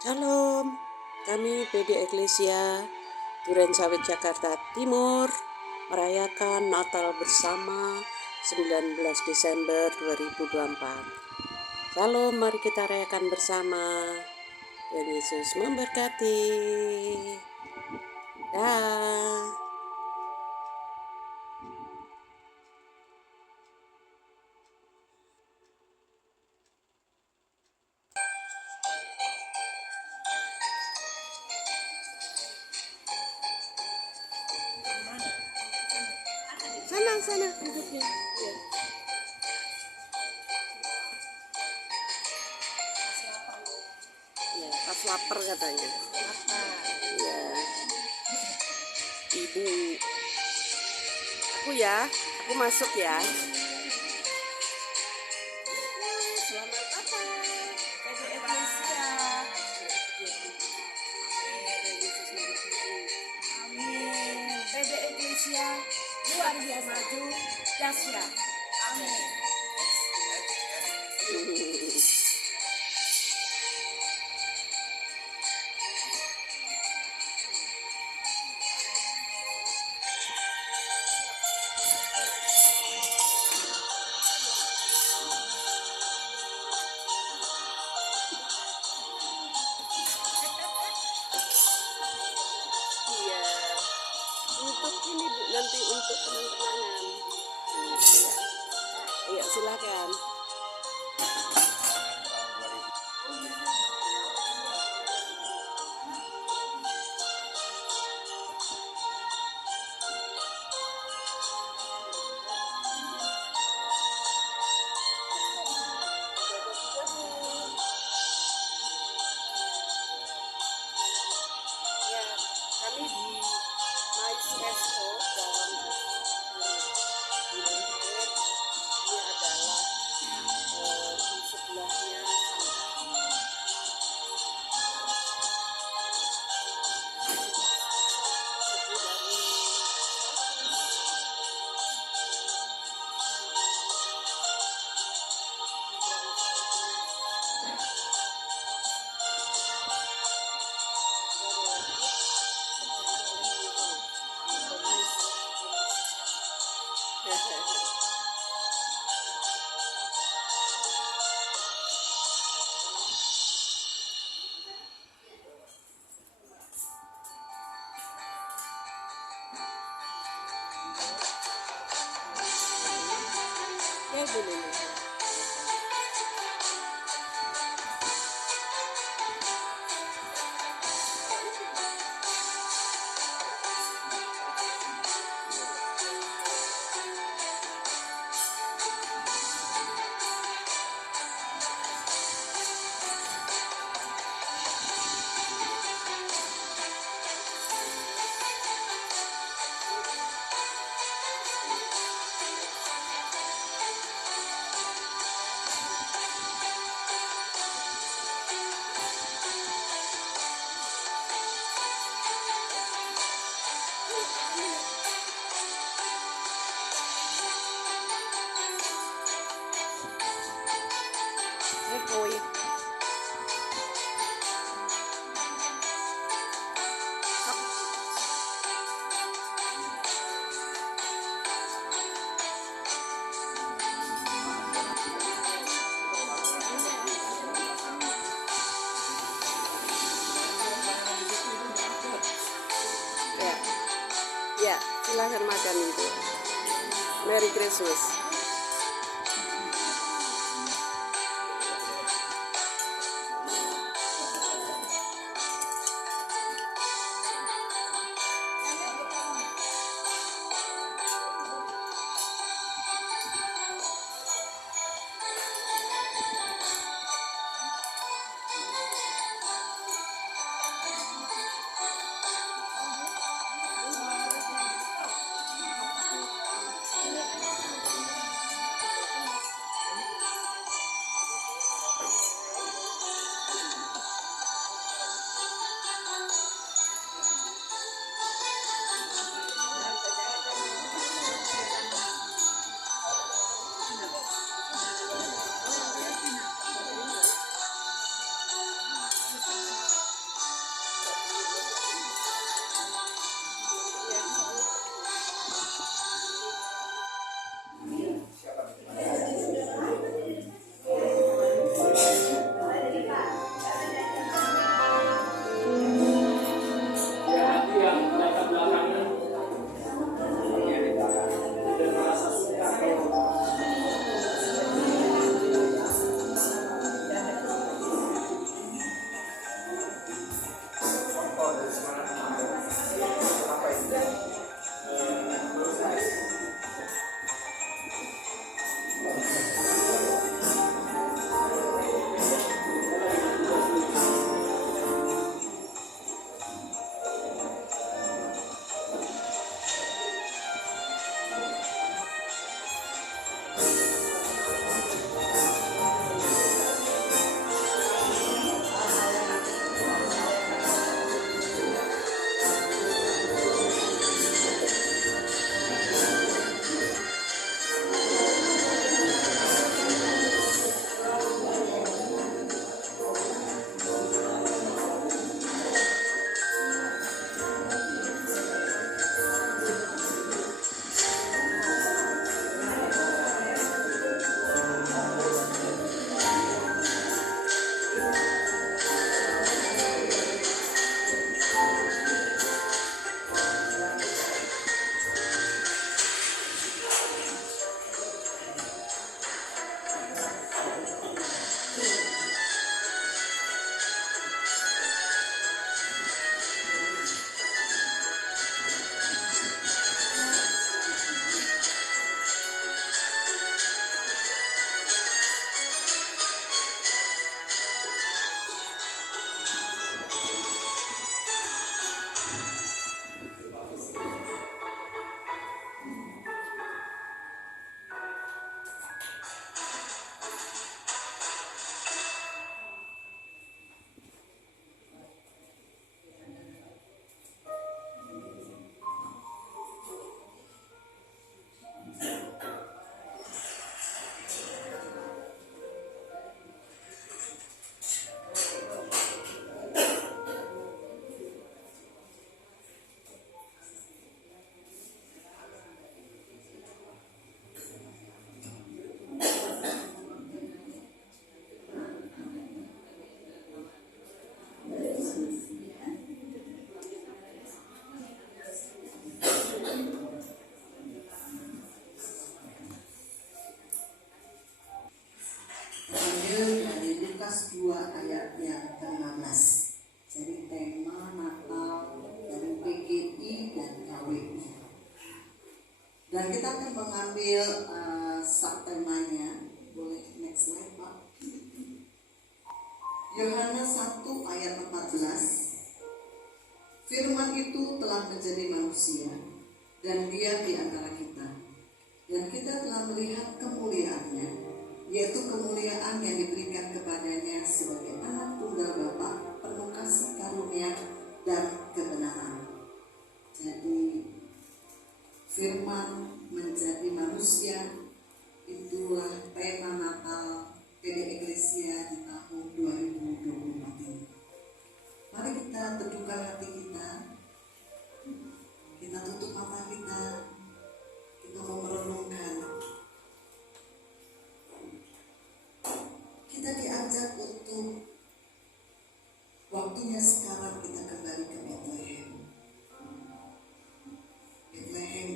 Shalom, kami PD Eklesia Durensawit Jakarta Timur merayakan Natal bersama 19 Desember 2024. Shalom, mari kita rayakan bersama. Tuhan Yesus memberkati. Dah. Sana duduknya. Ya. Ya, pas lapar katanya. Ya, ibu. Aku masuk ya. Selamat datang, PD Eklesia. Amin. PD Eklesia luar biasa maju, dahsyat. Amin. Iya. Untuk ini Bu, nanti untuk kenang-kenangan. Iya. Iya, silakan. Ya, kami di Mais Resto dalam ini adalah di sebelahnya ya boleh. Silahkan makan Ibu. Merry Christmas. Lukas 2 ayat yang ke-15. Jadi tema Natal dari PGI dan KWI. Dan kita akan mengambil subtemanya. Boleh next slide Pak. Yohanes 1 ayat 14. Firman itu telah menjadi manusia dan dia di antara kita. Dan kita telah melihat kemuliaannya, yaitu kemuliaan yang diberikan kepadanya sebagai anak tunggal Bapa, penuh kasih karunia dan kebenaran. Jadi firman menjadi manusia, itulah tema Natal PD Eklesia di tahun 2024 ini. Mari kita teduhkan hati kita, kita tutup mata kita mau merenungkan. Kita diajak untuk waktunya sekarang kita kembali ke Bethlehem. Bethlehem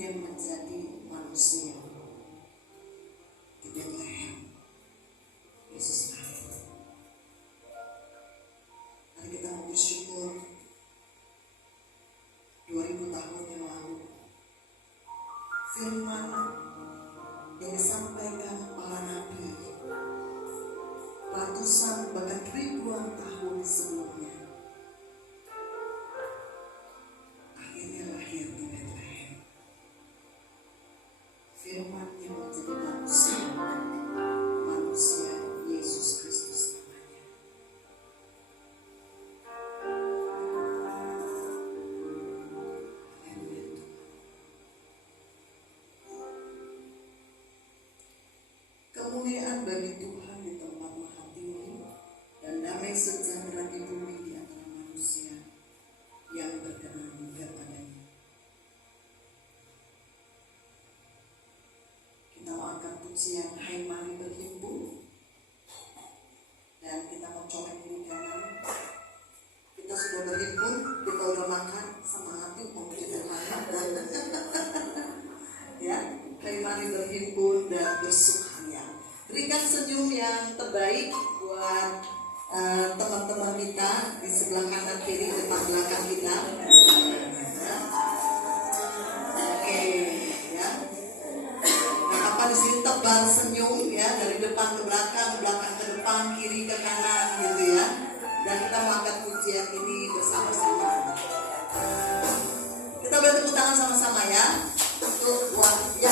yang menjadi manusia di Bethlehem. Yesus lahir. Mari kita mau bersyukur 2000 tahun yang lalu firman yang disampaikan para nabi ratusan bahkan ribuan tahun sebelumnya akhirnya lahir di Bethlehem. Firman yang menjadi manusia, manusia Yesus Kristus namanya. Haleluya. Kemuliaan bagi Tuhan di tempat maha tinggi dan damai sejahtera di bumi di antara manusia yang berkenan kepadanya. Kita mau angkat pujian Hai Mari Berhimpun dan kita mau colek kiri kanan. Kita sudah berhimpun, kita udah makan, semangat yuk mau kita makan. Ya, Hai Mari Berhimpun dan bersukaria. Berikan senyum yang terbaik buat teman-teman kita di sebelah kanan kiri depan belakang kita. Oke, ya. Nah, apa di sini tebal senyum ya dari depan ke belakang ke depan, kiri ke kanan gitu ya. Dan kita mengangkat pujian ini bersama-sama. Kita boleh tepuk tangan sama-sama ya. Untuk buat ya.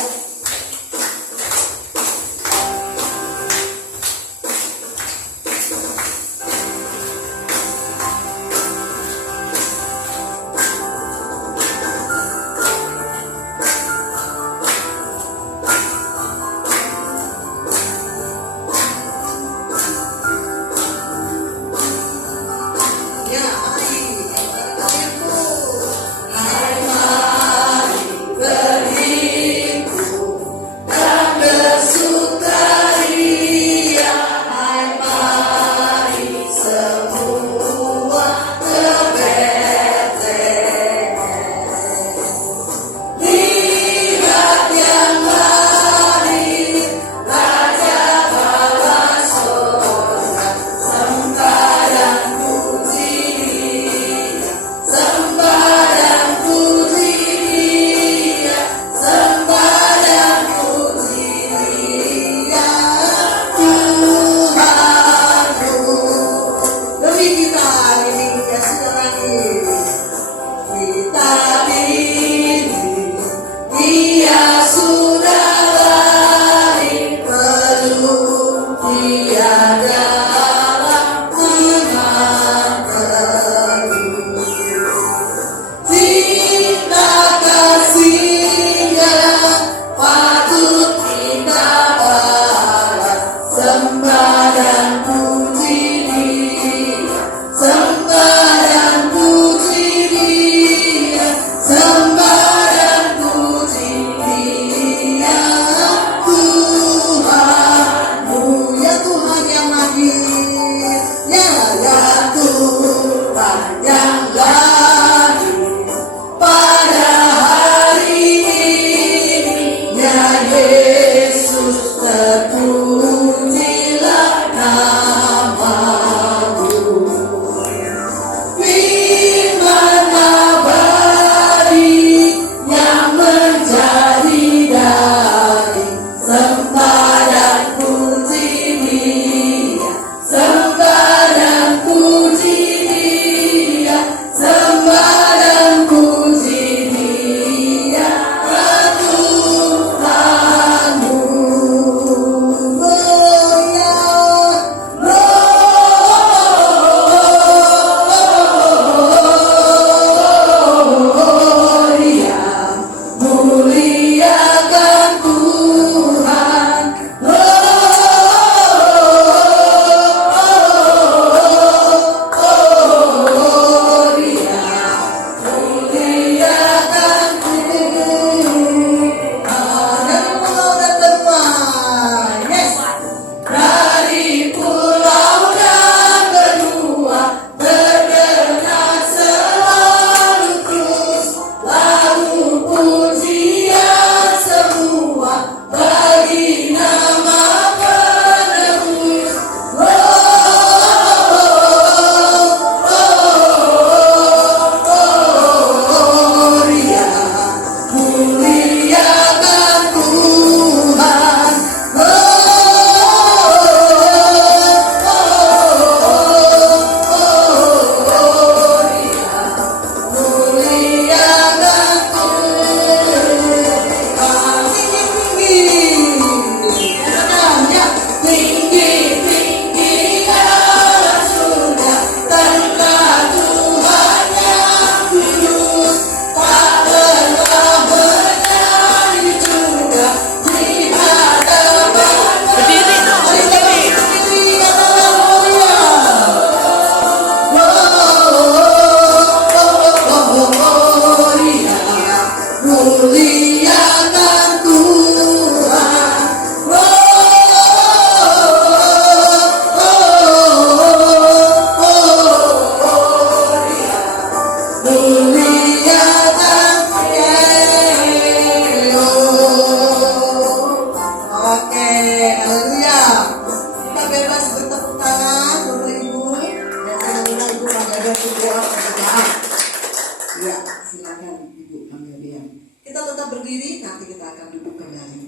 Silakan Ibu Amelia. Kita tetap berdiri, nanti kita akan duduk kembali.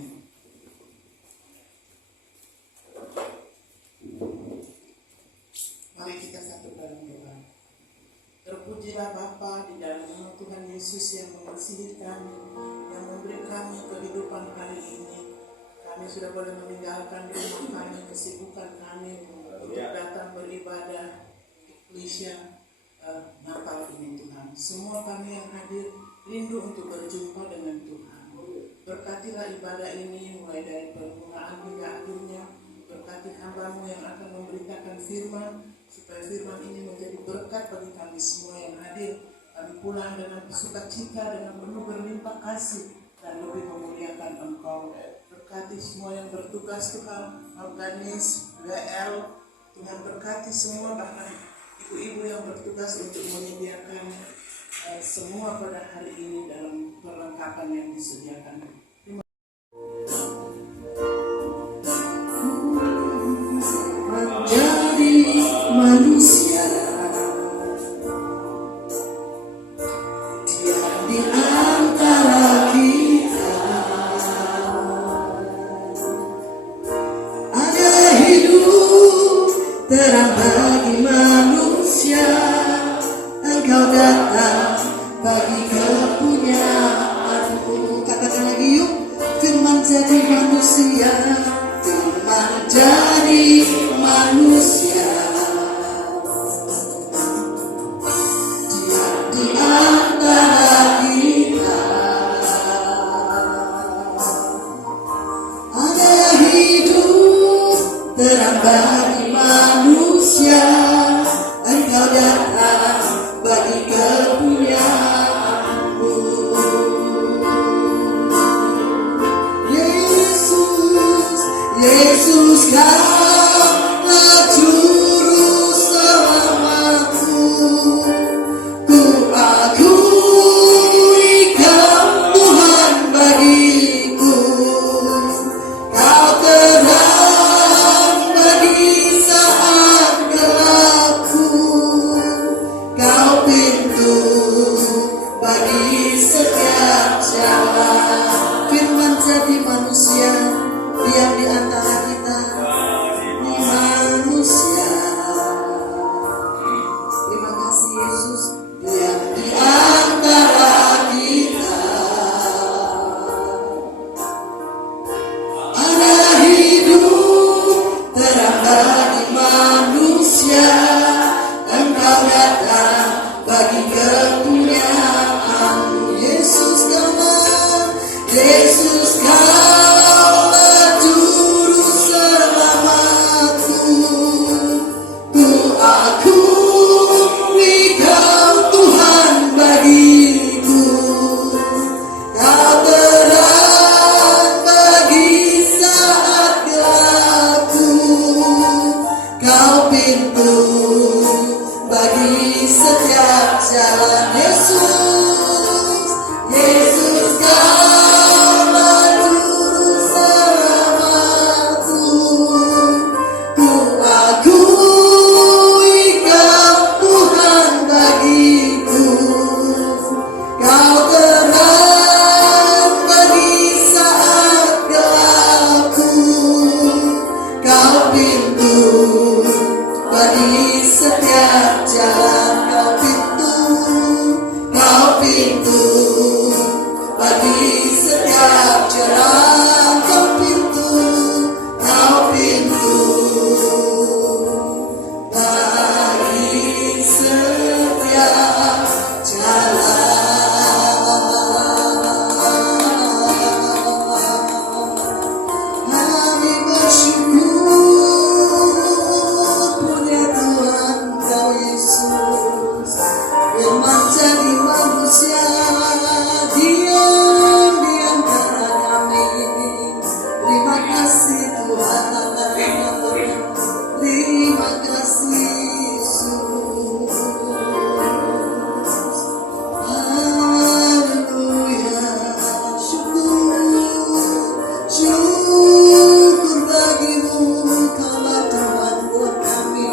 Mari kita satu dalam doa. Terpujilah Bapa di dalam nama Tuhan Yesus yang mengasihi kami, yang memberi kami kehidupan hari ini. Kami sudah boleh meninggalkan rumah kami, kesibukan kami untuk datang beribadah Eklesia Natal ini Tuhan. Semua kami yang hadir rindu untuk berjumpa dengan Tuhan. Berkatilah ibadah ini mulai dari permulaan hingga akhirnya. Berkati hamba-Mu yang akan memberitakan firman, supaya firman ini menjadi berkat bagi kami semua yang hadir. Kami pulang dengan sukacita, dengan penuh berlimpah kasih, dan lebih memuliakan Engkau. Berkati semua yang bertugas Tuhan, Organis, GL, Tuhan berkati semua, bahkan ibu-ibu yang bertugas untuk menyediakan semua pada hari ini dalam perlengkapan yang disediakan. Menjadi manusia, dia di antara kita, ada hidup terang bagi manusia. Engkau datang bagi kepunyaanmu. Katakan lagi yuk, firman jadi manusia, firman jadi manusia. Dia di antara kita, ada hidup terang bagi manusia. Engkau datang bagi kepunyaanmu. Yesus, Yesus Kaulah juru selamatku. Ku akui Kau Tuhan bagiku. Kau terang bagi saat gelapku. Kau pintu bagi setiap jalan. Firman jadi manusia, diam di antara kita, di manusia. Terima kasih Yesus, diam di antara kita. Ada hidup terang bagi manusia. Engkau datang bagi kepunyaanmu. Yesus Kaulah, Yesus Kaulah juru selamatku. Ku akui Kau Tuhan bagiku. Kau terang bagi saat gelapku. Kau pintu bagi setiap jalan. Yesus, Yesus Kaulah juru selamatku. Ku akui Kau Tuhan bagiku. Kau terang bagi saat gelapku. Kau pintu bagi setiap jalan. Kau pintu bagi setiap jalan. Kau pintu bagi setiap jalan. Kami bersyukur punya Tuhan Kau Yesus, firman jadi manusia, diam di antara kami. Terima kasih Tuhan, terima kasih Yesus. Haleluya, syukur bagimu. Kaulah Tuhan buat kami,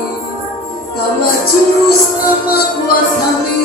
Kaulah juru selamat buat kami.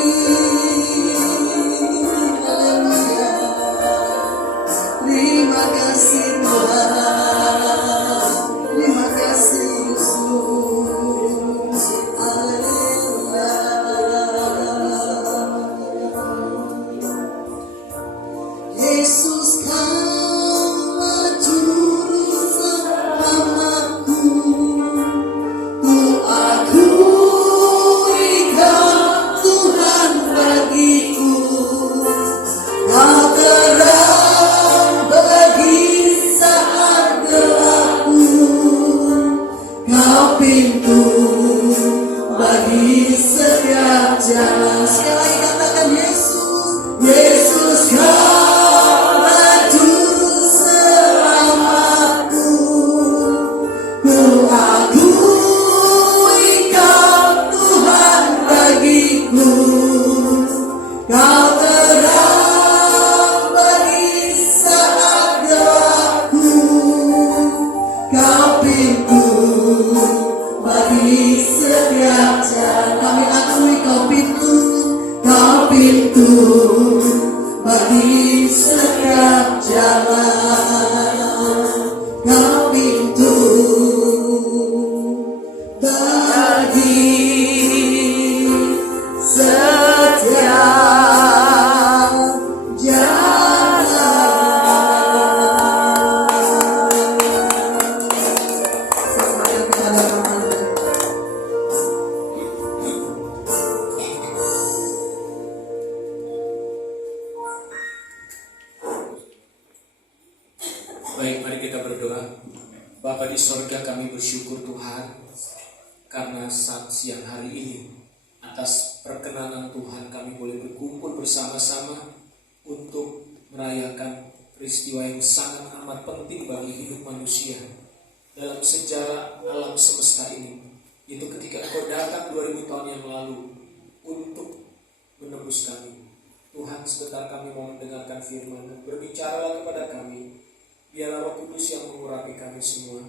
jalan. Sekali lagi katakan Yesus, Yesus Kau juru selamatku. Ku akui Kau Tuhan bagiku. Kau terang bagi saat gelapku. Kau pintu bagi setiap jalan. Kami akui Kau pintu bagi setiap jalan. Kau pintu bagi setiap jalan. Mari kita doakan. Baik, mari kita berdoa. Bapa di sorga, kami bersyukur Tuhan karena saat siang hari ini atas perkenanan Tuhan kami boleh berkumpul bersama-sama untuk merayakan peristiwa yang sangat amat penting bagi hidup manusia dalam sejarah alam semesta ini. Itu ketika Engkau datang 2000 tahun yang lalu untuk menebus kami. Tuhan, sebentar kami mau mendengarkan firman-Mu. Berbicaralah kepada kami. Biarlah Roh Kudus yang mengurapi kami semua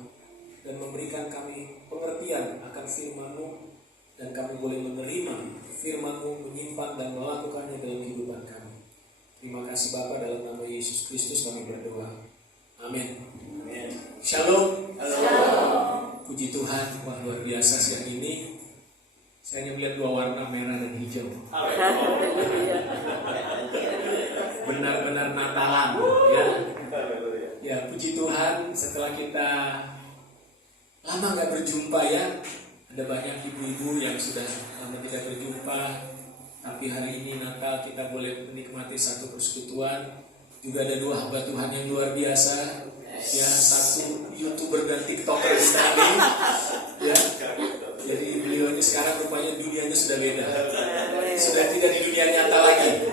dan memberikan kami pengertian akan firman-Mu, dan kami boleh menerima firman-Mu, menyimpan dan melakukannya dalam kehidupan kami. Terima kasih Bapa, dalam nama Yesus Kristus kami berdoa. Amin. Shalom. Puji Tuhan, wah luar biasa siang ini. Saya hanya melihat 2 warna, merah dan hijau. Benar-benar Natalan, ya. Ya, puji Tuhan, setelah kita lama gak berjumpa ya, ada banyak ibu-ibu yang sudah lama tidak berjumpa, tapi hari ini Natal kita boleh menikmati satu persekutuan. Juga ada 2 hamba Tuhan yang luar biasa, ya, satu YouTuber dan TikToker sekali, ya. Jadi beliau ini sekarang rupanya dunianya sudah beda, sudah tidak di dunia nyata lagi,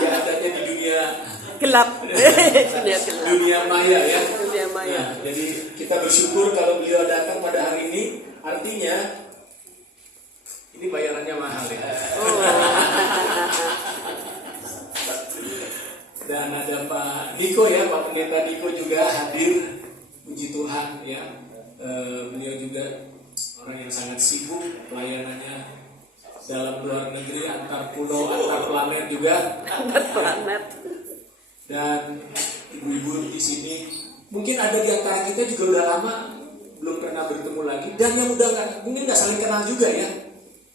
dia adanya di dunia Gelap. dunia maya ya. Dunia maya. Nah, jadi kita bersyukur kalau beliau datang pada hari ini. Artinya ini bayarannya mahal ya. Dan ada Pak Niko ya, Pak Pendeta Niko juga hadir. Puji Tuhan ya. Beliau juga orang yang sangat sibuk pelayanannya dalam luar negeri, antar pulau, antar planet juga. Antar planet. Dan ibu-ibu di sini mungkin ada di antara kita juga udah lama belum pernah bertemu lagi, dan yang udah mungkin nggak saling kenal juga ya,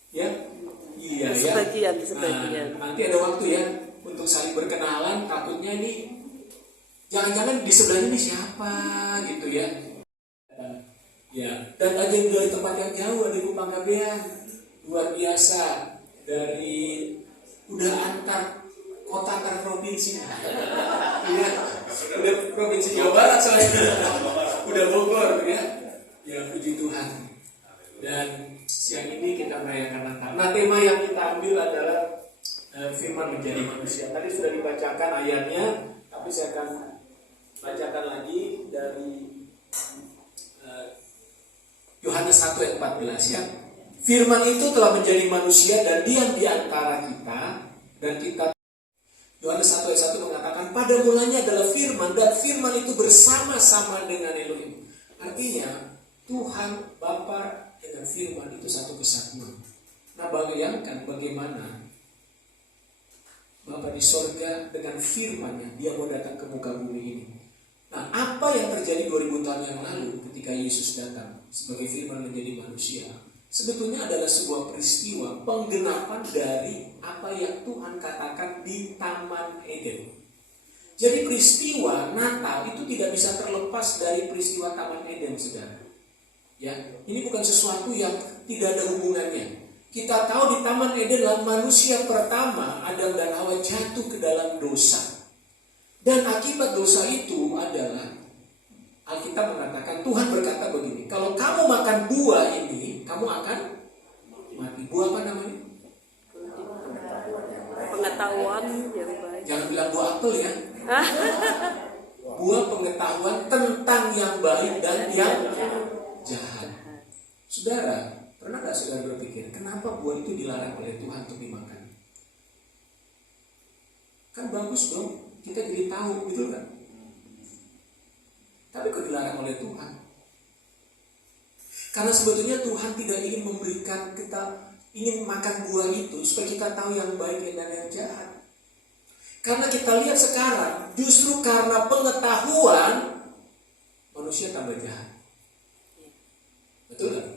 iya ya. Sebagian. Nanti ada waktu ya untuk saling berkenalan. Takutnya ini jangan-jangan di sebelahnya ini siapa gitu ya. Ya, dan ada yang dari tempat yang jauh, ada Ibu Panggabean, luar biasa, dari udah antar kota antar provinsi. Iya, udah provinsi Jawa Barat soalnya, udah Bogor ya. Ya, puji Tuhan. Dan siang ini kita merayakan Natal. Nah, tema yang kita ambil adalah firman menjadi manusia. Tadi sudah dibacakan ayatnya, tapi saya akan bacakan lagi dari Yohanes 1 ayat 14 ya. Firman itu telah menjadi manusia dan diam di antara kita, dan kita. Yohanes 1 ayat 1 mengatakan, pada mulanya adalah firman, dan firman itu bersama-sama dengan Elohim. Artinya Tuhan Bapa dengan firman itu satu kesatuan. Nah, bayangkan bagaimana Bapa di sorga dengan firman-Nya, Dia mau datang ke muka bumi ini. Nah, apa yang terjadi 2000 tahun yang lalu ketika Yesus datang sebagai firman menjadi manusia, sebetulnya adalah sebuah peristiwa penggenapan dari apa yang Tuhan katakan di Taman Eden. Jadi peristiwa Natal itu tidak bisa terlepas dari peristiwa Taman Eden, saudara. Ya, ini bukan sesuatu yang tidak ada hubungannya. Kita tahu di Taman Eden adalah manusia pertama, Adam dan Hawa, jatuh ke dalam dosa. Dan akibat dosa itu adalah, Alkitab mengatakan, Tuhan berkata begini, kalau kamu makan buah ini, kamu akan mati. Buah apa namanya? pengetahuan yang baik. Jangan bilang buah apel ya. Buah pengetahuan tentang yang baik dan yang jahat. Saudara, pernah gak saudara berpikir kenapa buah itu dilarang oleh Tuhan untuk dimakan? Kan bagus dong, kita jadi tahu, betul kan? Tapi kok dilarang oleh Tuhan? Karena sebetulnya Tuhan tidak ingin memberikan kita, ingin makan buah itu supaya kita tahu yang baik dan yang jahat. Karena kita lihat sekarang, justru karena pengetahuan manusia tambah jahat. Betul kan?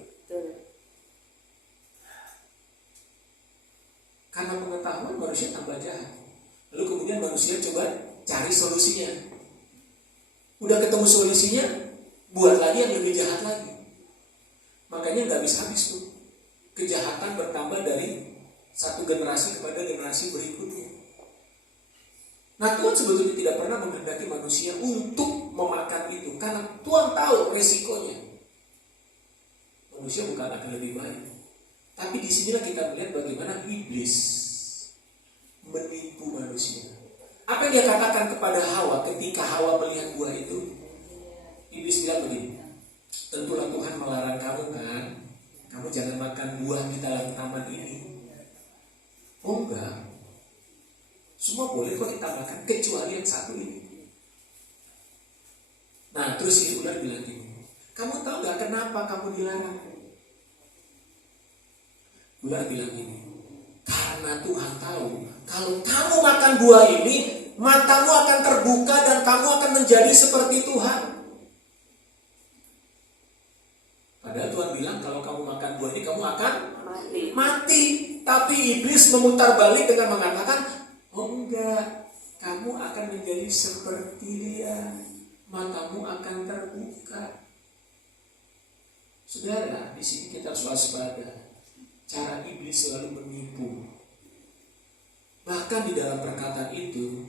Karena pengetahuan manusia tambah jahat. Lalu kemudian manusia coba cari solusinya. Udah ketemu solusinya, buat lagi yang lebih jahat lagi. Makanya nggak habis-habis tuh. Kejahatan bertambah dari satu generasi kepada generasi berikutnya. Nah, Tuhan sebetulnya tidak pernah menghendaki manusia untuk memakan itu, karena Tuhan tahu resikonya. Manusia bukan akan lebih baik. Tapi disinilah kita melihat bagaimana iblis menipu manusia. Apa yang dia katakan kepada Hawa ketika Hawa melihat buah itu? Iblis bilang begini, tentulah Tuhan melarang kamu kan, kamu jangan makan buah di dalam taman ini. Oh enggak, semua boleh kok kita makan kecuali yang satu ini. Nah terus si ular bilang gini, kamu tahu gak kenapa kamu dilarang? Ular bilang gini, karena Tuhan tahu kalau kamu makan buah ini, matamu akan terbuka dan kamu akan menjadi seperti Tuhan. Padahal Tuhan bilang kalau kamu makan buah ini kamu akan mati. Tapi iblis memutar balik dengan mengatakan, oh enggak, kamu akan menjadi seperti dia, matamu akan terbuka. Saudara, di sini kita harus waspada. Cara iblis selalu menipu. Bahkan di dalam perkataan itu,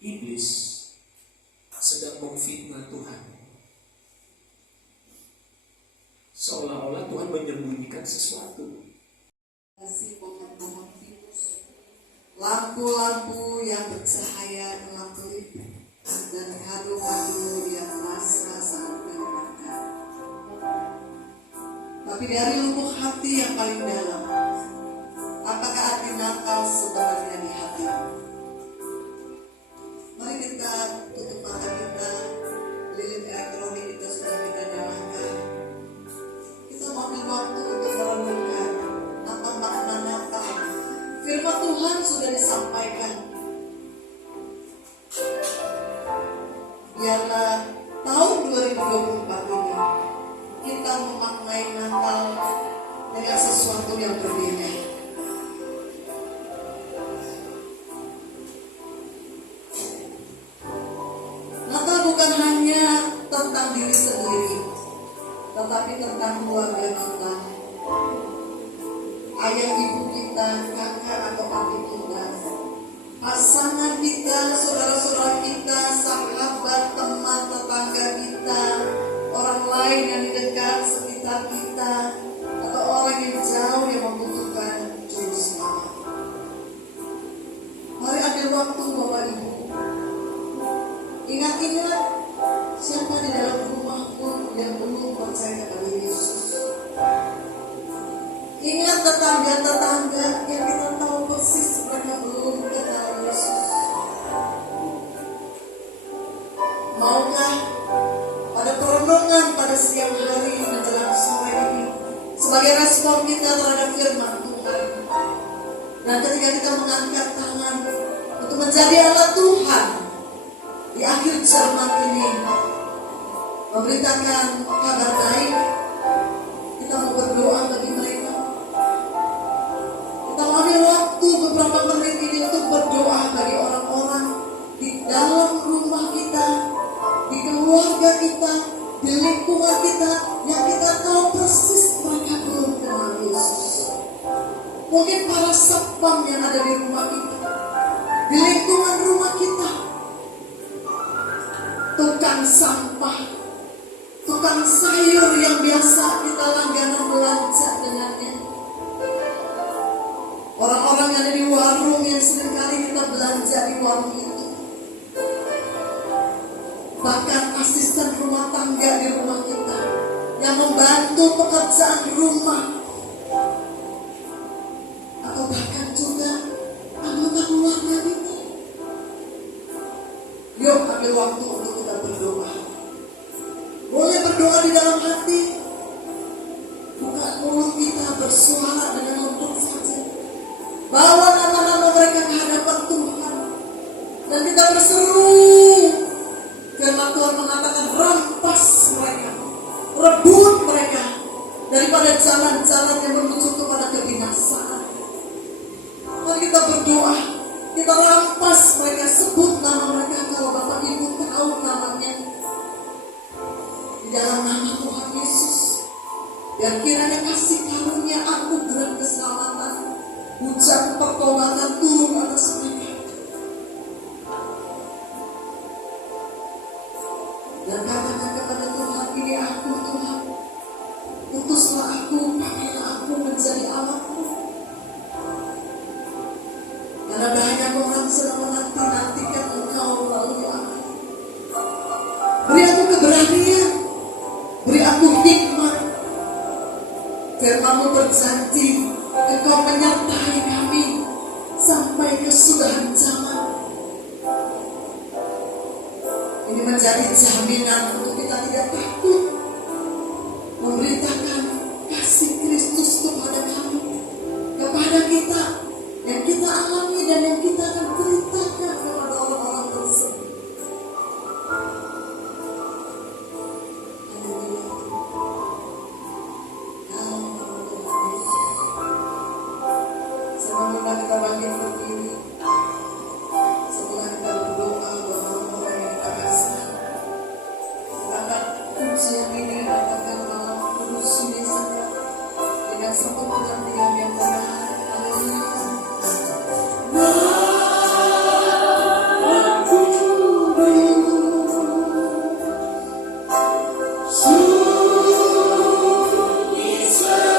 iblis sedang memfitnah Tuhan. Seolah-olah Tuhan menyembunyikan sesuatu. Lampu-lampu yang bercahaya gelap-gelip dan kado-kado yang rasa sangat menyenangkan. Tapi dari lubuk hati yang paling dalam, apakah arti Natal sebenarnya di hati? Mari kita tutup mata kita, lilin elektronik kita sudah kita nyalakan. Kita ambil waktu untuk merenungkan apa makna Natal. Firman Tuhan sudah disampaikan. Biarlah tahun 2024 ini kita memaknai Natal dengan sesuatu yang berbeda. Natal bukan hanya tentang diri sendiri, tetapi tentang keluarga kita, ayah ibu kita, kakak atau adik kita, pasangan kita, saudara-saudara kita, sahabat, teman, tetangga kita, orang lain yang di dekat sekitar kita, atau orang yang jauh yang membutuhkan juru selamat. Mari ambil waktu Bapak Ibu. Ingat-ingat siapa di dalam rumahmu yang belum percaya kepada Yesus. Ingat tetangga-tetangga yang kita tahu persis mereka belum kenal Yesus. Maukah pada perenungan pada siang hari menjelang sore ini sebagai respon kita terhadap firman Tuhan, dan ketika kita mengangkat tangan untuk menjadi alat Tuhan di akhir zaman ini, memberitakan kabar baik, kita mau berdoa bagi mereka. Kita mau ambil waktu beberapa menit ini untuk berdoa bagi orang-orang di dalam rumah kita, di keluarga kita, di lingkungan kita, yang kita tahu persis mereka belum kenal Yesus. Mungkin para satpam yang ada di rumah kita, di lingkungan rumah kita, tukang sampah, tukang sayur yang biasa kita langganan belanja dengannya, orang-orang ada di warung yang seringkali kita belanja di warung itu. Bahkan asisten rumah tangga di rumah kita yang membantu pekerjaan rumah, atau bahkan juga anggota keluarga kita. Yuk ambil waktu untuk kita berdoa. Boleh berdoa di dalam hati, buka mulut kita bersuara dengan lembut saja. Bawa nama-nama mereka ke hadapan Tuhan, dan kita berseru. Firman Tuhan mengatakan, rampas mereka, rebut mereka daripada jalan-jalan yang menuju kepada kebinasaan. Mari kita berdoa, kita rampas mereka, sebut nama mereka kalau Bapak Ibu tahu namanya. Di dalam nama Tuhan Yesus, biar kiranya kasih karunia, anugerah keselamatan, hujan pertolongan turun atas mereka. Dan katakan kepada Tuhan, ini aku Tuhan, utuslah aku, pakailah aku menjadi alatmu. Karena banyak orang sedang menanti-nantikan Engkau melalui aku. Beri aku keberanian, beri aku hikmat. Firman-Mu berjanji, Engkau menyertai kami sampai kesudahan zaman. Ini menjadi jaminan untuk kita tidak takut memberitakan kasih Kristus kepada kami, kepada kita, yang kita alami dan yang kita akan ceritakan kepada orang-orang tersebut. Semoga kita bangkit berdiri. Setelah kita berdoa buat orang-orang yang kita kasih, kita akan ujian ini katakan malam terus ini saja dengan satu pengertian yang benar. Haleluya. Sunyi saja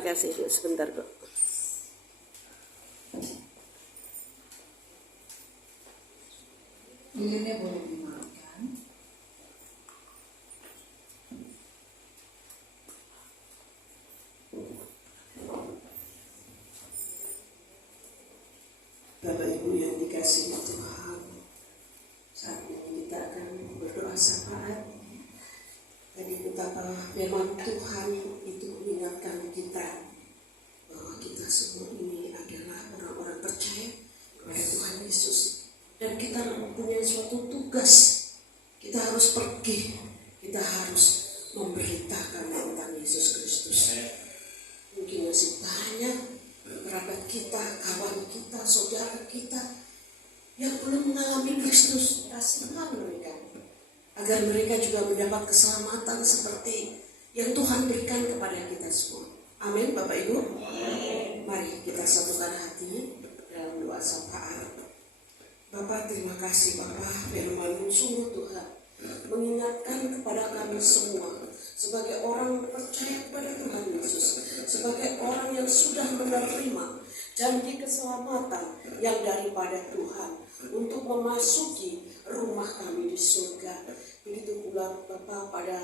Terima kasih, Bu. Sebentar kok. Lilinnya boleh dimaafkan. Bapak Ibu yang dikasihi Tuhan, saat ini kita akan berdoa syafaat. Tadi betapa memang Tuhan itu mengingatkan kita bahwa kita semua ini adalah orang-orang percaya kepada Tuhan Yesus, dan kita mempunyai suatu tugas. Kita harus pergi, kita harus memberitakan tentang Yesus Kristus. Mungkin masih banyak kerabat kita, kawan kita, saudara kita yang belum mengalami Kristus. Kasihan mereka, agar mereka juga mendapat keselamatan seperti yang Tuhan berikan kepada kita semua. Amin, Bapak Ibu. Mari kita satukan hati dalam doa syafaat. Bapak, terima kasih Bapak, firman-Mu sungguh Tuhan mengingatkan kepada kami semua sebagai orang percaya kepada Tuhan Yesus, sebagai orang yang sudah menerima janji keselamatan yang daripada Tuhan untuk memasuki rumah kami di surga. Begitu pula Bapak, pada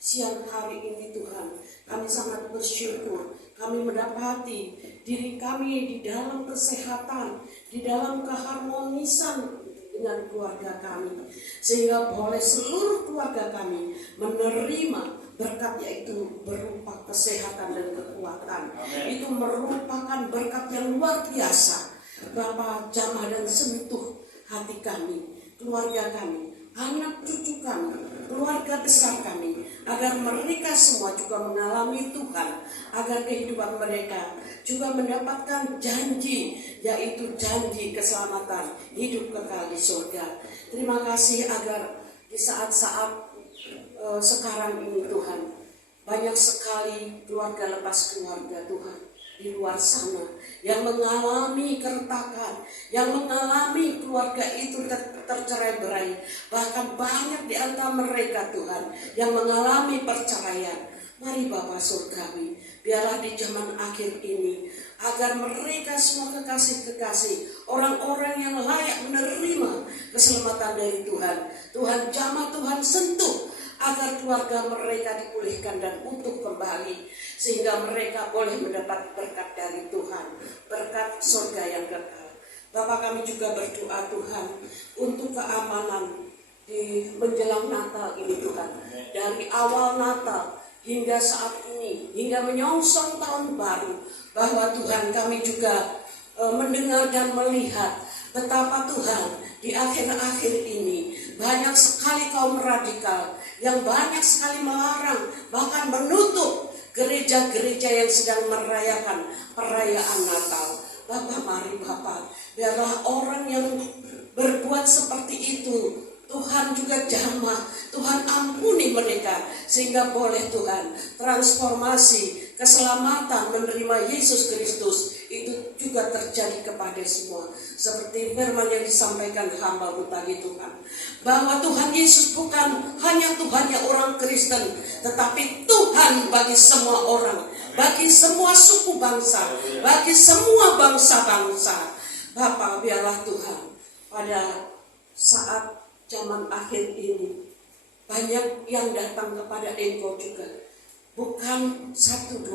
siang hari ini Tuhan, kami sangat bersyukur kami mendapati diri kami di dalam kesehatan, di dalam keharmonisan dengan keluarga kami, sehingga boleh seluruh keluarga kami menerima berkat, yaitu berupa kesehatan dan kekuatan. Itu merupakan berkat yang luar biasa. Bapa, jamah dan sentuh hati kami, keluarga kami, anak cucu kami, keluarga besar kami, agar mereka semua juga mengalami Tuhan, agar kehidupan mereka juga mendapatkan janji, yaitu janji keselamatan, hidup kekal di surga. Terima kasih agar di saat-saat sekarang ini Tuhan, banyak sekali keluarga lepas keluarga Tuhan di luar sana yang mengalami keretakan, yang mengalami keluarga itu tercerai-berai. Bahkan banyak di antara mereka Tuhan yang mengalami perceraian. Mari Bapa Surgawi, biarlah di zaman akhir ini, agar mereka semua kekasih-kekasih, orang-orang yang layak menerima keselamatan dari Tuhan, Tuhan jamah, Tuhan sentuh, agar keluarga mereka dipulihkan dan utuh kembali, sehingga mereka boleh mendapat berkat dari Tuhan, berkat surga yang kekal. Bapak, kami juga berdoa Tuhan untuk keamanan di menjelang Natal ini Tuhan, dari awal Natal hingga saat ini, hingga menyongsong tahun baru, bahwa Tuhan kami juga mendengar dan melihat betapa Tuhan di akhir-akhir ini banyak sekali kaum radikal yang banyak sekali melarang, bahkan menutup gereja-gereja yang sedang merayakan perayaan Natal. Bapak, mari Bapak, biarlah orang yang berbuat seperti itu Tuhan juga jamah, Tuhan ampuni mereka, sehingga boleh Tuhan transformasi, keselamatan menerima Yesus Kristus itu juga terjadi kepada semua. Seperti firman yang disampaikan hamba-Mu tadi Tuhan, bahwa Tuhan Yesus bukan hanya Tuhannya orang Kristen, tetapi Tuhan bagi semua orang, bagi semua suku bangsa, bagi semua bangsa-bangsa. Bapa, biarlah Tuhan pada saat zaman akhir ini banyak yang datang kepada Engkau juga, bukan 1-2,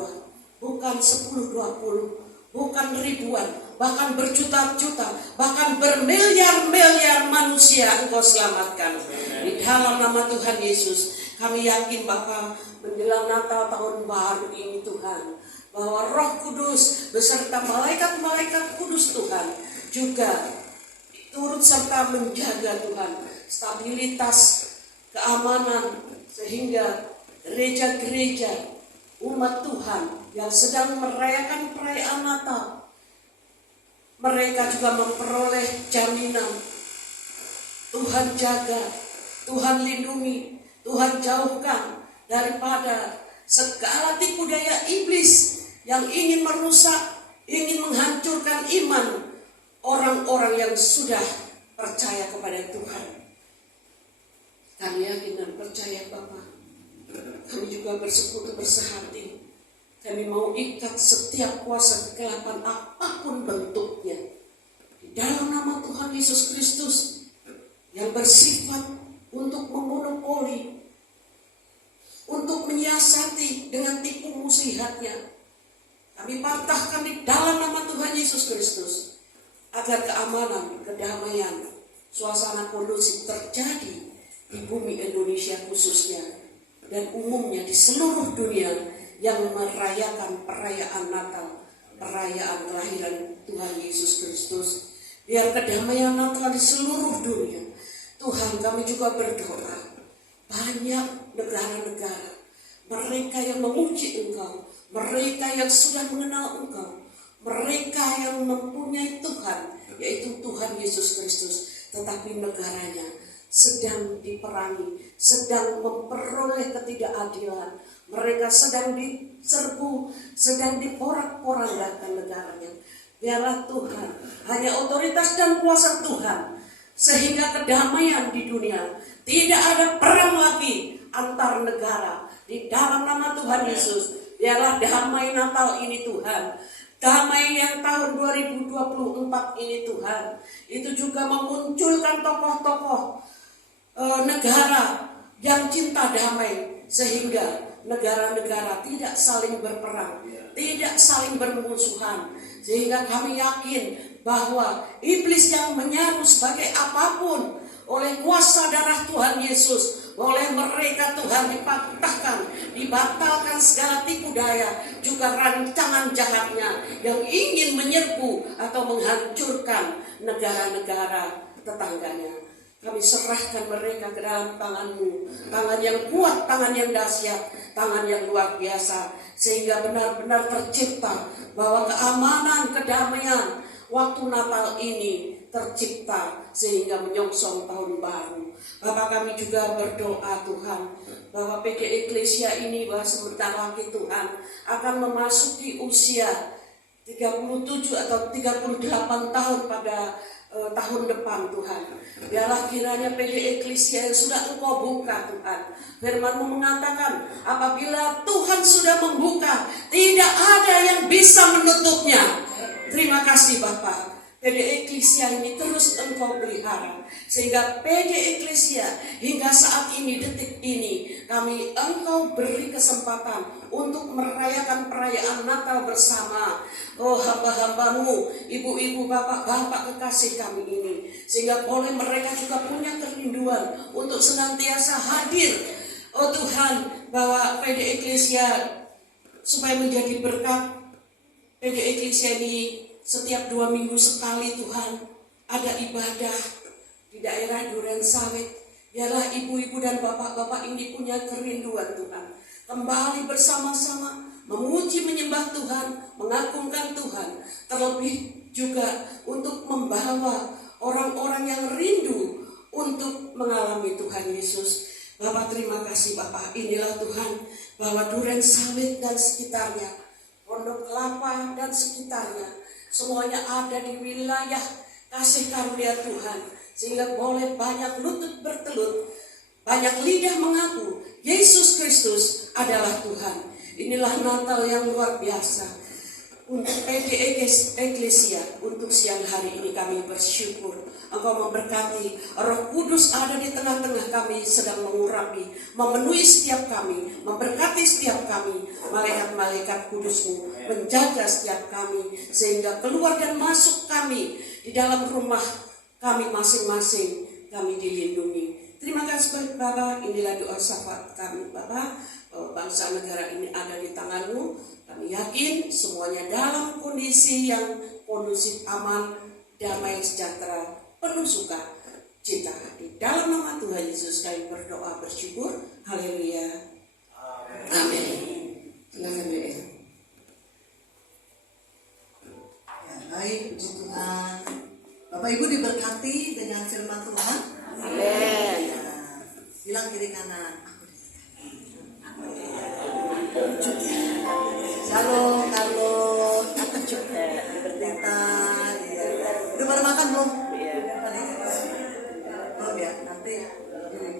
bukan 10-20, bukan ribuan, bahkan berjuta-juta, bahkan bermiliar-miliar manusia Engkau selamatkan. Di dalam nama Tuhan Yesus, kami yakin Bapa, menjelang Natal tahun baru ini Tuhan, bahwa Roh Kudus beserta malaikat-malaikat kudus Tuhan juga turut serta menjaga Tuhan stabilitas, keamanan, sehingga gereja-gereja umat Tuhan yang sedang merayakan perayaan Natal, mereka juga memperoleh jaminan Tuhan jaga, Tuhan lindungi, Tuhan jauhkan daripada segala tipu daya iblis yang ingin merusak, ingin menghancurkan iman orang-orang yang sudah percaya kepada Tuhan. Kami yakin dan percaya Bapak, kami juga bersekutu bersehati, Kami mau ikat setiap kuasa kegelapan apapun bentuknya di dalam nama Tuhan Yesus Kristus yang bersifat untuk memonopoli, untuk menyiasati dengan tipu muslihatnya. Kami patahkan di dalam nama Tuhan Yesus Kristus agar keamanan, kedamaian, suasana kondusif terjadi di bumi Indonesia khususnya dan umumnya di seluruh dunia yang merayakan perayaan Natal, perayaan kelahiran Tuhan Yesus Kristus. Biar kedamaian Natal di seluruh dunia. Tuhan, kami juga berdoa, banyak negara-negara, mereka yang memuji Engkau, mereka yang sudah mengenal Engkau, mereka yang mempunyai Tuhan, yaitu Tuhan Yesus Kristus, tetapi negaranya sedang diperangi, sedang memperoleh ketidakadilan. Mereka sedang diserbu, sedang diporak-porandakan negaranya. Biarlah Tuhan, hanya otoritas dan kuasa Tuhan, sehingga kedamaian di dunia. Tidak ada perang lagi antar negara. Di dalam nama Tuhan Yesus, biarlah damai Natal ini Tuhan. Damai yang tahun 2024 ini Tuhan. Itu juga memunculkan tokoh-tokoh negara yang cinta damai, sehingga negara-negara tidak saling berperang, tidak saling bermusuhan. Sehingga kami yakin bahwa iblis yang menyaru sebagai apapun oleh kuasa darah Tuhan Yesus, oleh mereka Tuhan dipatahkan, dibatalkan segala tipu daya, juga rancangan jahatnya yang ingin menyerbu atau menghancurkan negara-negara tetangganya. Kami serahkan mereka ke dalam tangan-Mu, tangan yang kuat, tangan yang dahsyat, tangan yang luar biasa, sehingga benar-benar tercipta bahwa keamanan, kedamaian waktu Natal ini tercipta sehingga menyongsong tahun baru. Bapak, kami juga berdoa Tuhan bahwa PD Eklesia ini bahwa sebentar lagi Tuhan akan memasuki usia 37 atau 38 tahun pada tahun depan Tuhan. Biarlah kiranya PD Eklesia yang sudah Engkau buka Tuhan. Firman-Mu mengatakan apabila Tuhan sudah membuka, tidak ada yang bisa menutupnya. Terima kasih Bapak. PD Eklesia ini terus Engkau pelihara, sehingga PD Eklesia hingga saat ini, detik ini, kami Engkau beri kesempatan untuk merayakan perayaan Natal bersama. Oh, hamba-hamba-Mu, ibu-ibu, bapak-bapak kekasih kami ini, sehingga boleh mereka juga punya kerinduan untuk senantiasa hadir. Oh Tuhan, bahwa PD Eklesia supaya menjadi berkat. PD Eklesia ini setiap 2 minggu sekali Tuhan ada ibadah di daerah Duren Sawit. Biarlah ibu-ibu dan bapak-bapak ini punya kerinduan Tuhan, kembali bersama-sama memuji menyembah Tuhan, mengagungkan Tuhan, terlebih juga untuk membawa orang-orang yang rindu untuk mengalami Tuhan Yesus. Bapak, terima kasih Bapak. Inilah Tuhan bahwa Duren Sawit dan sekitarnya, Pondok Kelapa dan sekitarnya, semuanya ada di wilayah kasih karunia Tuhan, sehingga boleh banyak lutut bertelut, banyak lidah mengaku Yesus Kristus adalah Tuhan. Inilah Natal yang luar biasa untuk PD Eklesia. Untuk siang hari ini kami bersyukur Engkau memberkati, Roh Kudus ada di tengah-tengah kami, sedang mengurapi, memenuhi setiap kami, memberkati setiap kami. Malaikat-malaikat Kudus-Mu menjaga setiap kami, sehingga keluar dan masuk kami di dalam rumah kami masing-masing, kami dilindungi. Terima kasih Bapak. Inilah doa syafaat kami Bapak, bahwa bangsa negara ini ada di tangan-Mu. Kami yakin semuanya dalam kondisi yang kondusif, aman, damai, sejahtera, penuh suka cita. Di dalam nama Tuhan Yesus kami berdoa bersyukur. Haleluya. Amin. Silakan ya. Baik, puji Tuhan. Bapak Ibu diberkati dengan firman Tuhan. Amin. Bilang kiri kanan. Shalom, shalom. Aku juga bercerita. Udah pada makan belum? Belum ya. Nanti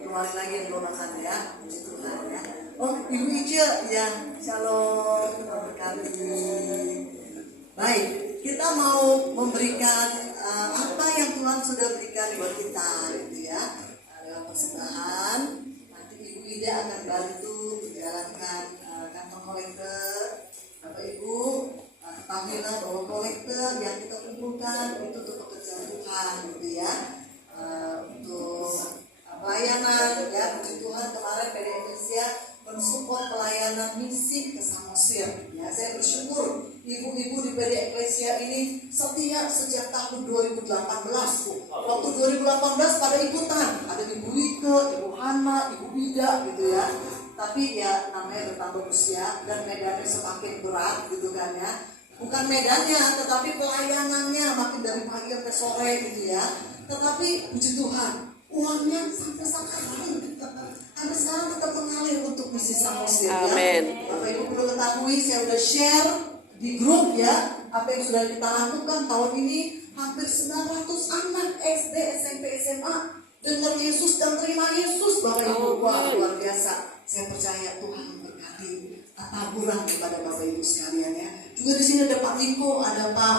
keluarin lagi belum makan ya. Puji Tuhan ya. Oh, Ibu Ica ya. Shalom. lakukan itu untuk pekerjaan Tuhan gitu ya. Untuk pelayanan ya, puji Tuhan kemarin dari Indonesia mensupport pelayanan misi ke Samosir ya. Saya bersyukur ibu-ibu di PD Eklesia ini setia sejak tahun 2018 Bu. Waktu 2018 pada ikutan, ada Ibu Wike, Ibu Hana, Ibu Bida gitu ya. Tapi ya namanya bertambah usia dan medannya semakin berat gitu kan ya. Bukan medannya, tetapi pelayanannya makin dari pagi sampai sore gitu ya. Tetapi puji Tuhan, uangnya sampai sekarang tetap mengalir untuk misi Samosir ya. Amin. Bapak Ibu perlu ketahui, saya udah share di grup ya apa yang sudah kita lakukan tahun ini. Hampir 900 anak SD, SMP, SMA dengar Yesus dan terima Yesus. Bapak Ibu, wah luar biasa. Saya percaya Tuhan memberkati taburan kepada Bapak Ibu sekalian ya. Juga di sini ada Pak Niko, ada Pak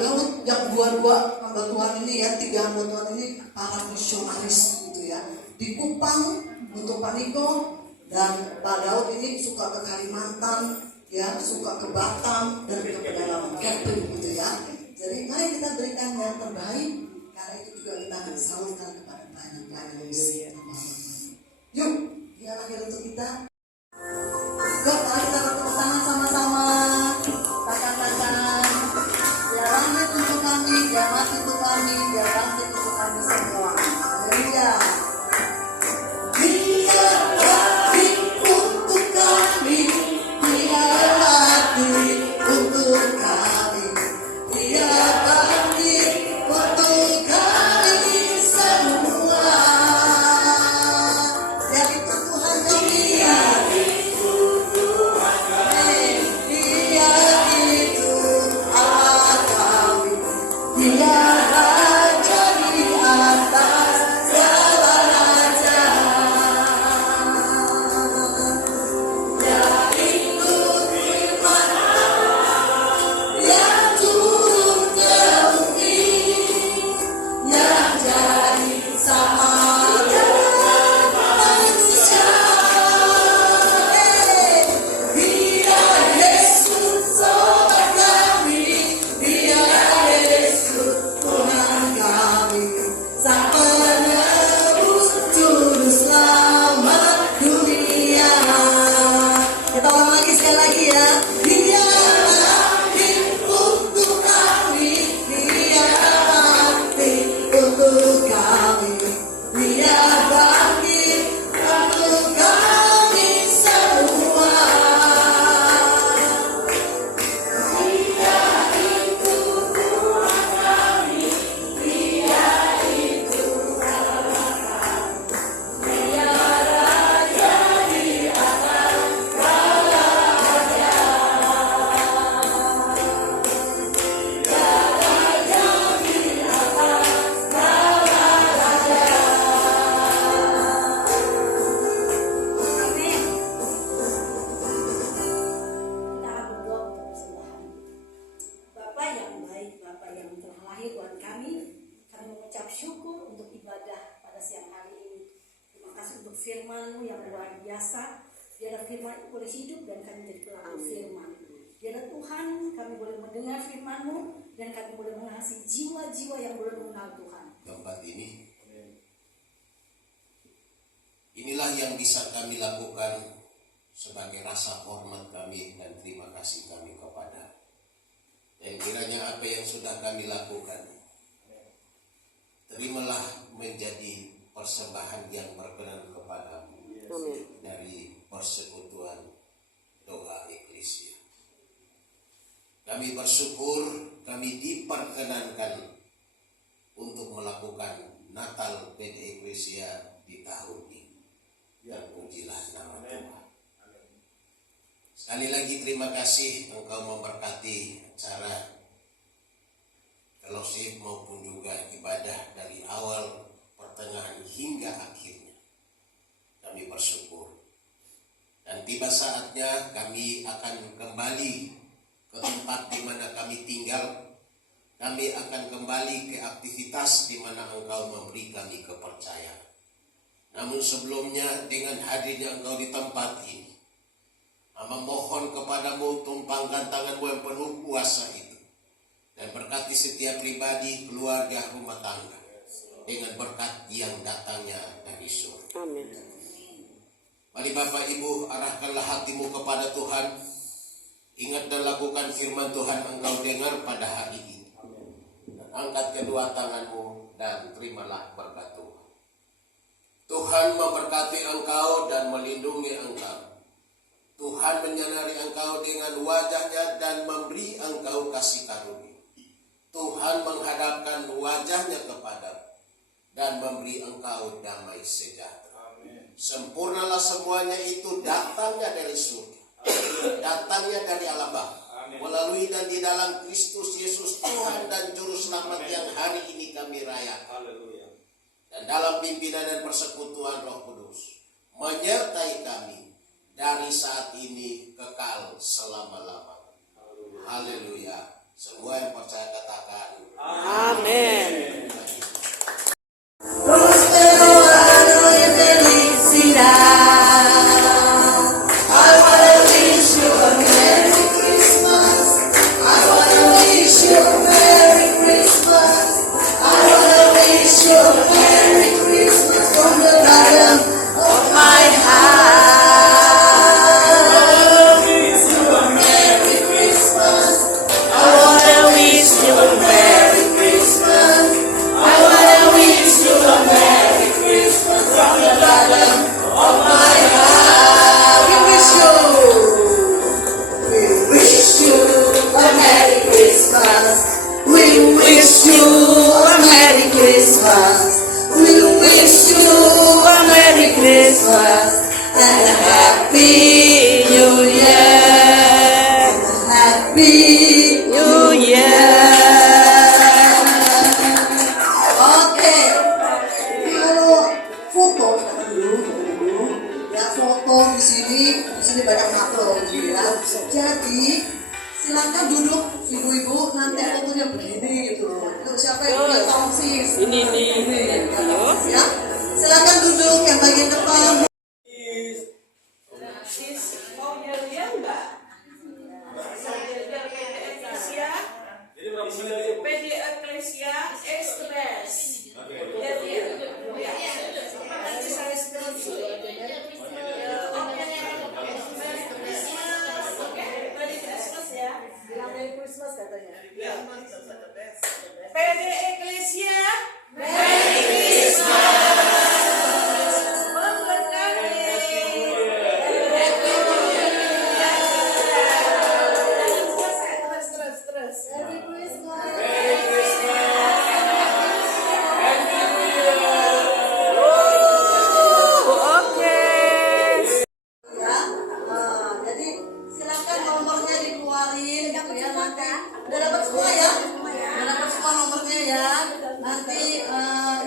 Daud yang dua-dua hamba Tuhan ini ya, 3 hamba Tuhan ini para misionaris gitu ya. Di Kupang untuk Pak Niko dan Pak Daud ini suka ke Kalimantan ya, suka ke Batam dan ke pedalaman camping gitu ya. Jadi mari kita berikan yang terbaik, karena itu juga kita akan salurkan kepada pelayan-pelayan misi. Yuk, biar akhir untuk kita. Yuk, mari kita bertepuk tangan sama-sama. Tangan-tangan. Biar langit untuk kami, biar mati untuk kami, biar langit untuk kami semua. Haleluya. Biar langit untuk kami, biar mati untuk kami, biar langit untuk kami semua. Biar itu Tuhan kami. Kita ulang lagi sekali lagi ya. Biar langit untuk kami, biar mati untuk kami, biar bangkit untuk kami semua. Biar itu Tuhan kami, biar itu Allah kami, biar Raja di atas. Kita akan berdoa untuk persembahan. Bapak yang baik, Bapak yang telah lahir Tuhan kami mengucap syukur untuk ibadah pada siang hari ini. Terima kasih untuk firman-Mu yang luar biasa. Biarlah firman itu boleh hidup dan kami menjadi pelaku firman. Biarlah Tuhan kami boleh mendengar firman-Mu dan kami boleh mengasihi jiwa-jiwa yang belum mengenal Tuhan. Tempat ini, inilah yang bisa kami lakukan sebagai rasa hormat kami dan terima kasih kami kepada. Dan kiranya apa yang sudah kami lakukan, terimalah menjadi persembahan yang berkenan kepadamu dari persekutuan doa Eklesia. Kami bersyukur kami diperkenankan untuk melakukan Natal PD Eklesia di tahun ini. Dan pujilah nama Tuhan. Sekali lagi terima kasih Engkau memberkati acara fellowship maupun juga ibadah dari awal, pertengahan hingga akhirnya. Kami bersyukur. Dan tiba saatnya kami akan kembali ke tempat di mana kami tinggal. Kami akan kembali ke aktivitas di mana Engkau memberi kami kepercayaan. Namun sebelumnya dengan hadirnya Engkau di tempat ini, memohon kepadamu, tumpangkan tangan-Mu yang penuh kuasa itu dan berkati setiap pribadi, keluarga, rumah tangga dengan berkat yang datangnya dari surga. Amin. Mari Bapak Ibu, arahkanlah hatimu kepada Tuhan. Ingat dan lakukan firman Tuhan engkau dengar pada hari ini. Dan angkat kedua tanganmu dan terimalah berkat Tuhan. Tuhan memberkati engkau dan melindungi engkau. Tuhan menyinari engkau dengan wajahnya dan memberi engkau kasih karunia. Tuhan menghadapkan wajahnya kepadamu dan memberi engkau damai sejahtera. Sempurnalah semuanya itu datangnya dari surga, datangnya dari Allah Bapa, melalui dan di dalam Kristus Yesus Tuhan dan Juru Selamat yang hari ini kami rayakan. Dan dalam pimpinan dan persekutuan Roh Kudus menyertai kami dari saat ini kekal selama-lamanya. Haleluya. Semua yang percaya katakan Amin. Banyak foto gitu ya. Jadi silakan duduk ibu-ibu, nanti fotonya begini gitu loh. Siapa yang punya tongsis? Ini. Ya. Silakan duduk yang bagian depan. PD Eklesia Express. PD Eklesia Merry Christmas. Jadi silakan nomornya dikeluarin gitu ya, nanti udah dapat semua ya, udah dapat semua nomornya ya. Nanti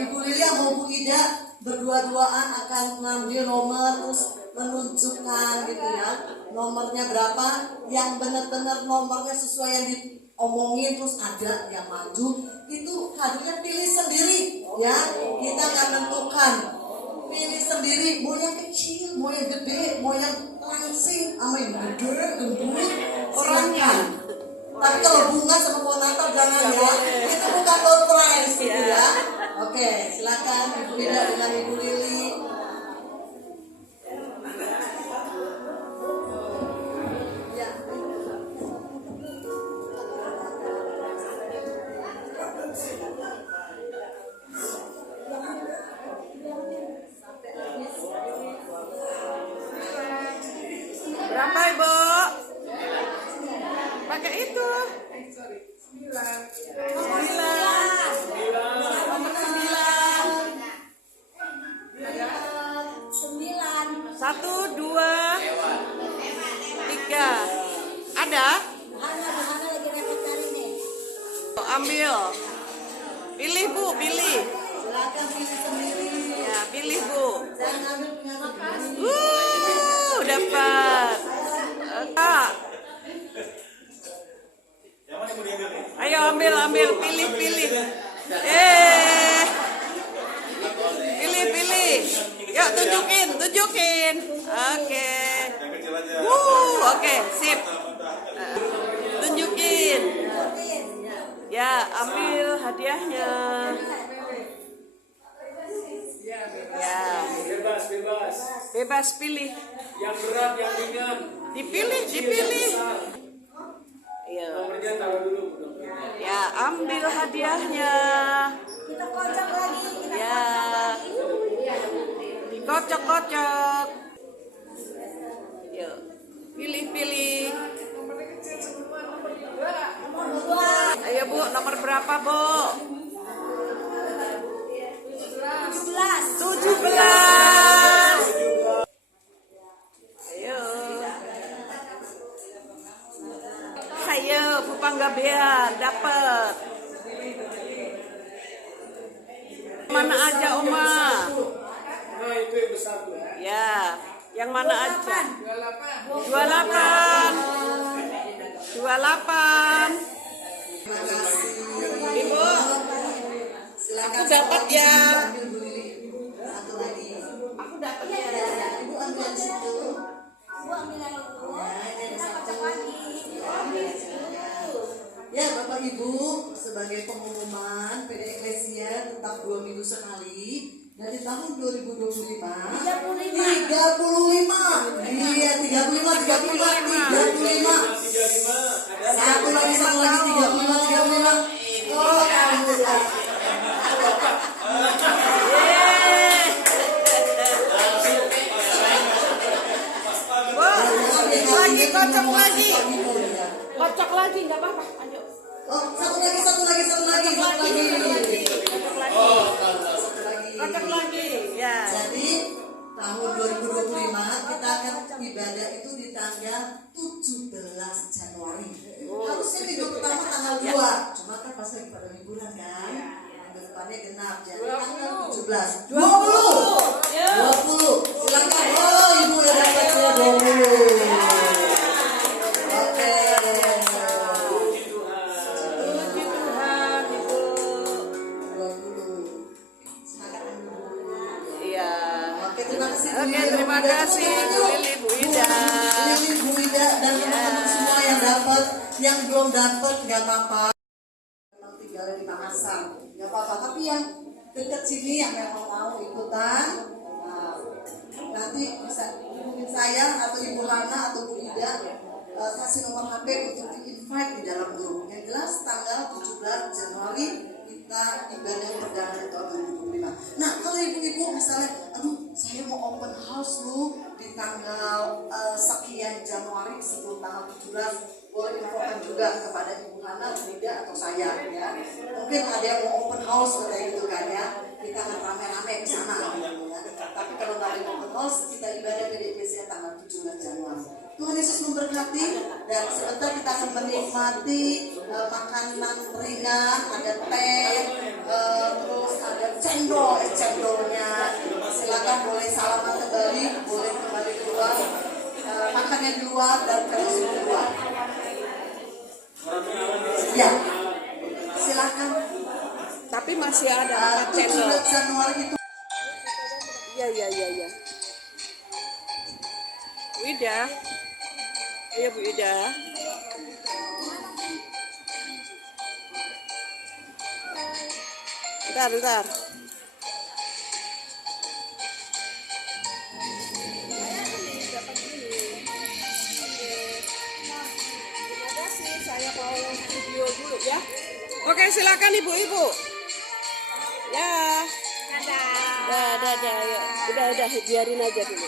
Ibu Lilia mau Bu Ida berdua-duaan akan mengambil nomor terus menunjukkan gitu ya, nomornya berapa, yang benar-benar nomornya sesuai yang diomongin, terus ada yang maju itu kadonya pilih sendiri ya, kita nggak tentukan. Pilih sendiri, mau yang kecil, mau yang gede, mau yang langsing, sama yang gede, gendut, silakan. Tapi kalau bunga sama pohon Natal jangan ya, itu bukan door prize gitu ya. Oke, silakan Ibu Ida dengan Ibu Lili. Ya. Berapa Ibu? Pakai itu. 9. 1, 2, 3. Ada? Ambil. Pilih Bu, pilih. Silakan pilih sendiri. Ya, pilih Bu. Jangan ambil punya anak sendiri. Dapat. Kak. Ayo ambil, pilih. Pilih. Yuk tunjukin. Oke. Oke, sip. Tunjukin. hadiahnya. Ya, Bebas, bebas. bebas pilih. Yang berat, yang ringan. Dipilih, dipilih. Iya. Nomornya taruh dulu. Ya, ambil hadiahnya. Kita kocok lagi. Ya. Dikocok-kocok. Yuk. Pilih-pilih. Ayo Bu, nomor berapa Bu? 17. Ayo. Ayo, Bu Panggabean dapat. Mana aja Oma? Nah, itu yang besar tuh. Ya, yang mana aja? 28. 28. Terima kasih. Ibu, Silakan aku dapat ya. ambil Bu Lili. Satu lagi. Aku dapat ya. Ibu ambil yang situ. Aku ambil yang itu. Kita kocok lagi. Ya Bapak Ibu, sebagai pengumuman PD Eklesia tetap 2 minggu sekali. Dan di tahun 2025 35. Iya 35. Satu lagi 35. Oh, alhamdulillah. Lagi kocok lagi. Kocok lagi nggak apa-apa. Ayo. Oh, satu lagi. Kocok lagi. Ya. Jadi tahun 2025 kita akan ibadah itu di tanggal 17 Januari. Harusnya minggu pertama tanggal 2. Cuma kan pas lagi pada liburan kan. Minggu depannya genap. Jadi tanggal 17. 20. Silakan. Oh, Ibu yang dapat saya 20. Oke. Puji Tuhan, Ibu. 20. Silakan ambil. Iya. Oke, terima kasih. Oke, terima kasih Bu Lili, Bu Ida. Lili, Bu Ida dan teman-teman semua yang dapat, yang belum dapat nggak apa-apa. Memang tinggalnya di Makassar, nggak apa-apa. Tapi yang dekat sini yang memang mau ikutan, nah, nanti bisa hubungin saya atau Ibu Hana atau Bu Ida, kasih nomor HP untuk di-invite di dalam grup. Yang jelas tanggal 17 Januari kita ibadah perdana tahun 2025. Nah, kalau ibu-ibu misalnya, aduh saya mau open house lu di tanggal sekian Januari sebelum tanggal 17, boleh infokan juga kepada Ibu Hana, Bu Ida atau saya ya. Mungkin ada yang mau open house kayak gitu kan ya. Kita akan rame-rame ke sana gitu ya. Tapi kalau nggak ada open house, kita ibadah di DPC tanggal 17 Januari. Tuhan Yesus memberkati dan sebentar kita akan menikmati makanan ringan, ada teh, terus ada cendolnya. Silakan boleh salaman kembali, boleh kembali keluar, makannya di luar dan terus di luar. Ya, silakan. Tapi masih ada 4 channel. 17 Januari itu. Iya. Bu Ida. Ayo Bu Ida. Bentar. Terima kasih, saya mau video dulu ya. Oke, silakan ibu-ibu. Ya. Dadah. Ya. Udah, biarin aja dulu.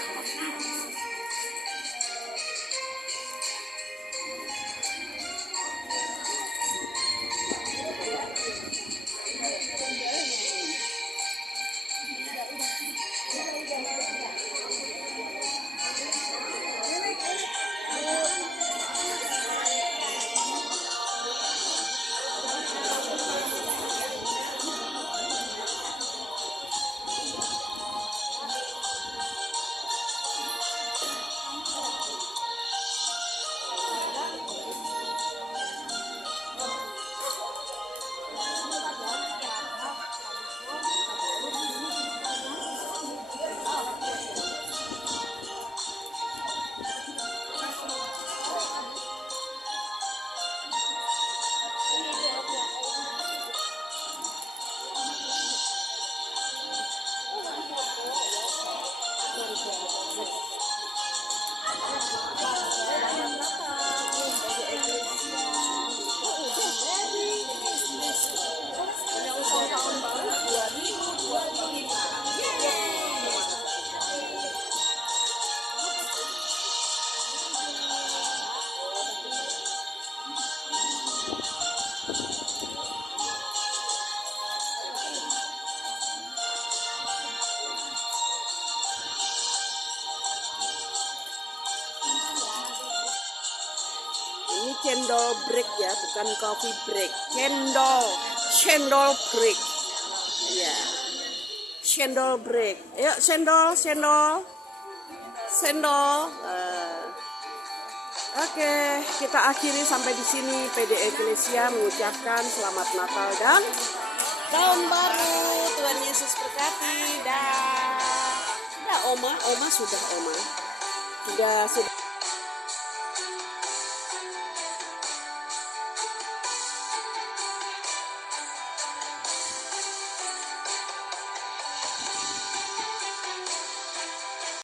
cendol break ya, bukan coffee break. Cendol break. Ya. Cendol break. Ayo cendol. Oke, kita akhiri sampai di sini. PD Eklesia mengucapkan selamat Natal dan Tahun Baru. Tuhan Yesus berkati. Dah. Oma sudah. Sudah.